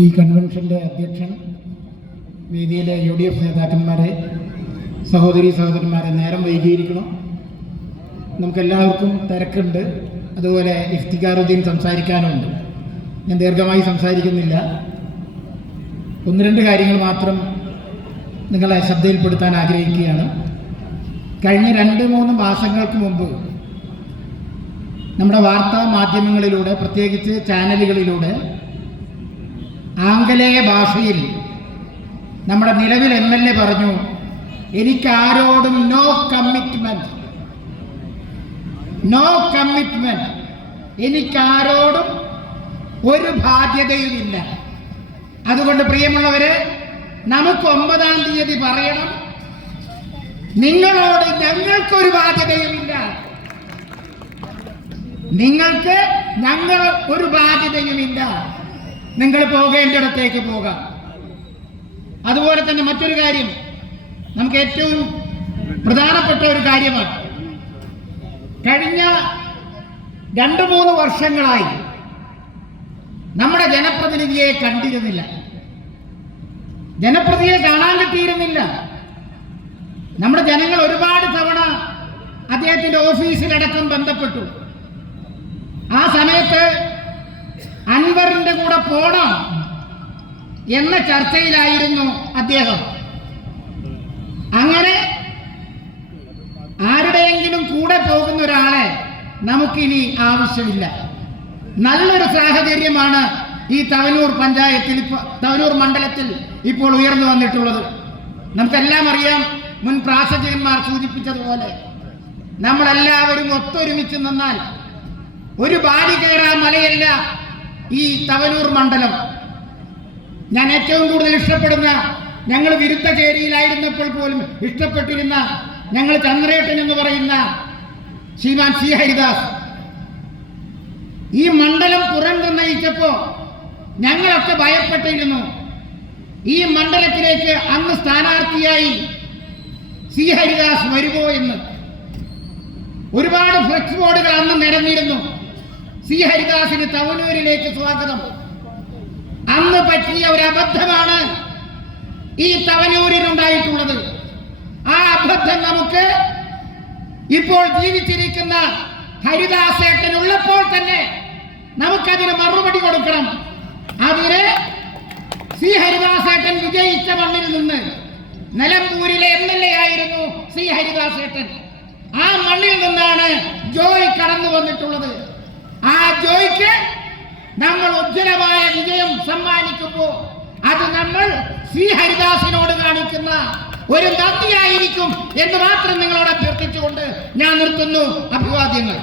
ഈ കൺവെൻഷൻ്റെ അധ്യക്ഷൻ, വേദിയിലെ UDF നേതാക്കന്മാരെ, സഹോദരി സഹോദരന്മാരെ, നേരം വൈകിയിരിക്കണം. നമുക്കെല്ലാവർക്കും തിരക്കുണ്ട്. അതുപോലെ ഇഫ്തിഖാറുദ്ദീൻ സംസാരിക്കാനുണ്ട്. ഞാൻ ദീർഘമായി സംസാരിക്കുന്നില്ല. ഒന്ന് രണ്ട് കാര്യങ്ങൾ മാത്രം നിങ്ങളെ ശ്രദ്ധയിൽപ്പെടുത്താൻ ആഗ്രഹിക്കുകയാണ്. കഴിഞ്ഞ 2-3 മാസങ്ങൾക്ക് മുമ്പ് നമ്മുടെ വാർത്താ മാധ്യമങ്ങളിലൂടെ, പ്രത്യേകിച്ച് ചാനലുകളിലൂടെ ആംഗലേയ ഭാഷയിൽ നമ്മുടെ നിലവിൽ MLA പറഞ്ഞു, എനിക്കാരോടും നോ കമ്മിറ്റ്മെന്റ്, എനിക്കാരോടും ഒരു ബാധ്യതയുമില്ല. അതുകൊണ്ട് പ്രിയമുള്ളവരെ, നമുക്ക് 9-ാം തീയതി പറയണം, നിങ്ങളോട് ഞങ്ങൾക്കൊരു ബാധ്യതയുമില്ല, നിങ്ങൾക്ക് ഞങ്ങൾ ഒരു ബാധ്യതയുമില്ല, നിങ്ങൾ പോകേണ്ടിടത്തേക്ക് പോകാം. അതുപോലെ തന്നെ മറ്റൊരു കാര്യം, നമുക്ക് ഏറ്റവും പ്രധാനപ്പെട്ട ഒരു കാര്യമാണ്, കഴിഞ്ഞ 2-3 വർഷങ്ങളായി നമ്മുടെ ജനപ്രതിനിധിയെ കണ്ടിരുന്നില്ല, ജനപ്രതിനിധിയെ കാണാൻ കിട്ടിയിരുന്നില്ല. നമ്മുടെ ജനങ്ങൾ ഒരുപാട് തവണ അദ്ദേഹത്തിന്റെ ഓഫീസിലടക്കം ബന്ധപ്പെട്ടു. ആ സമയത്ത് അൻവറിന്റെ കൂടെ പോണം എന്ന ചർച്ചയിലായിരുന്നു അദ്ദേഹം. അങ്ങനെ ആരുടെയെങ്കിലും കൂടെ പോകുന്ന ഒരാളെ നമുക്കിനി ആവശ്യമില്ല. നല്ലൊരു സാഹചര്യമാണ് ഈ തവനൂർ പഞ്ചായത്തിൽ, തവനൂർ മണ്ഡലത്തിൽ ഇപ്പോൾ ഉയർന്നു വന്നിട്ടുള്ളത്. നമുക്കെല്ലാം അറിയാം, മുൻ പ്രാസംഗികന്മാർ സൂചിപ്പിച്ചതുപോലെ നമ്മളെല്ലാവരും ഒത്തൊരുമിച്ച് നിന്നാൽ ഒരു ബാലി കയറാൻ മലയല്ല ഈ തവനൂർ മണ്ഡലം. ഞാൻ ഏറ്റവും കൂടുതൽ ഇഷ്ടപ്പെടുന്ന, ഞങ്ങൾ വിരുദ്ധചേരിയിലായിരുന്നപ്പോൾ പോലും ഇഷ്ടപ്പെട്ടിരുന്ന ഞങ്ങൾ ചന്ദ്രേട്ടൻ എന്ന് പറയുന്ന ശ്രീമാൻ C. ഹരിദാസ് ഈ മണ്ഡലം പുറംനിർണയിച്ചപ്പോ ഞങ്ങളൊക്കെ ഭയപ്പെട്ടിരുന്നു, ഈ മണ്ഡലത്തിലേക്ക് അന്ന് സ്ഥാനാർത്ഥിയായി C. ഹരിദാസ് വരുമോ എന്ന്. ഒരുപാട് ഫ്ലെക്സ് ബോർഡുകൾ അന്ന് നിരന്നിരുന്നു, C. ഹരിദാസിന് തവനൂരിലേക്ക് സ്വാഗതം. അന്ന് പറ്റിയ ഒരു അബദ്ധമാണ് ഈ തവനൂരിനുണ്ടായിട്ടുള്ളത്. ആ അബദ്ധം നമുക്ക് ഇപ്പോൾ ജീവിച്ചിരിക്കുന്ന ഹരിദാസേട്ടൻ ഉള്ളപ്പോൾ തന്നെ നമുക്കതിന് മറുപടി കൊടുക്കണം. അതിന് C. ഹരിദാസേട്ടൻ വിജയിച്ച മണ്ണിൽ നിന്ന്, നിലമ്പൂരിലെ MLA ആയിരുന്നു C. ഹരിദാസേട്ടൻ. ആ മണ്ണിൽ നിന്നാണ് ജോയ് കടന്നു വന്നിട്ടുള്ളത്. ആ ജോയ്ക്ക് നമ്മൾ ഉജ്ജ്വലമായ വിജയം സമ്മാനിക്കുമ്പോൾ അത് നമ്മൾ C. ഹരിദാസിനോട് കാണിക്കുന്ന ഒരു നന്ദിയായിരിക്കും എന്ന് മാത്രം നിങ്ങളോട് അഭ്യർത്ഥിച്ചുകൊണ്ട് ഞാൻ നിർത്തുന്നു. അഭിവാദ്യങ്ങൾ.